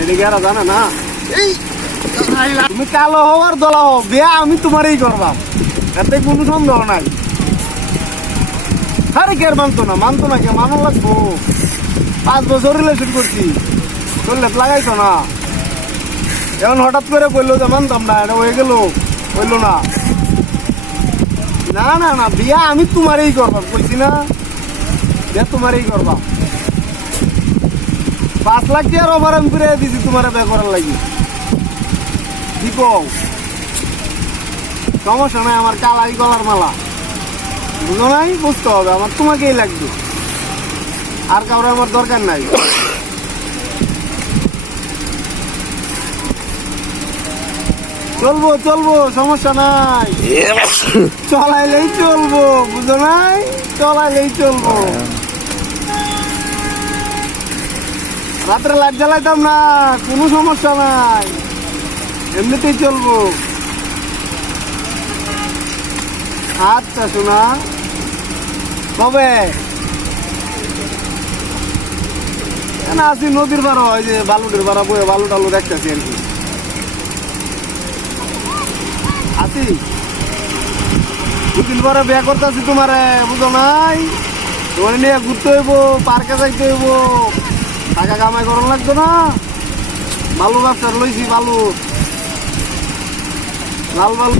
এদিকে আর জানে না এই তুমি কালো হও আর দলা হও, বিয়া আমি তোমারই করবাম, এতে কোনো সন্দেহ নাই। আরে কে আর মানতো না কে মানো লাগবো। 5 বছর রিলেশন করছি, চললে লাগাইতো না। এখন হঠাৎ করে বললো যে মানতাম না, এটা হয়ে গেল, বললো না। না না না, বিয়া আমি তোমারই করবাম, কইছি না বিয়া তোমারই করবাম। 5 লাখ টাকার অফার আমি করে দিছি তোমার বিয়ে করার লাগি। দিব সমস্যা নাই, আমার কালাই গলার মালা, বুঝো নাই? বুঝতে হবে আমার, তোমাকেই লাগবে, আর কারো আমার দরকার নাই। চলবো চলবো, সমস্যা নাই, চলাইলেই চলবো, বুঝো নাই? চলাইলেই চলবো। রাত্রে লাইট জ্বালাইতাম না, কোনো সমস্যা নাই, এমনিতেই চলবো। আচ্ছা শোনা, কবে না আছি নদীর পাড়া, হয় যে বালুটির পাড়া বয়ে বালু টালু দেখতেছি আর কি। আছি 2 দিন পরে বিয়ে করতেছি তোমারে, বুঝো নাই? তোমার নিয়ে ঘুরতে হইব, পার্কে যাইতে হইব, টাকা কামাই করার লাগতো না। বালু ব্যবসা লইছি, বালুর লাল বালু,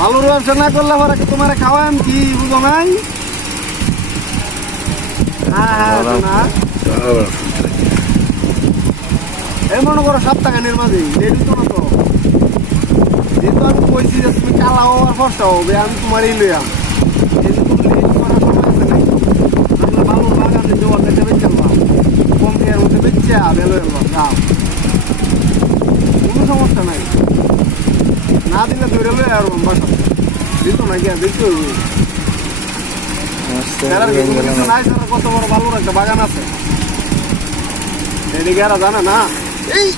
বালুর ব্যবসা না করলে পরে তোমার খাওয়াম কি, বুঝো নাই? হ্যাঁ না এই মনে করো সপ্তাহখানের মাঝে রেডি তো না। তো যেহেতু আমি কইছি যে তুমি কালা হও আর ফর্সা হবে, আমি তোমারই লইয়াম। এই যে তুমি লেট করার সময় আছে নাই, আমরা বালুর বাগানে জোয়ার দেখে বেচলাম, কম এর মধ্যে বেচা বেলো এলাম দাম, কোনো সমস্যা নাই। না দিলে ধরে লই আর বাসা দিত না গিয়া দেখতে হইব। কিছু নাই, কত বড় বালুর একটা বাগান আছে, এদিকে আর জানে না এই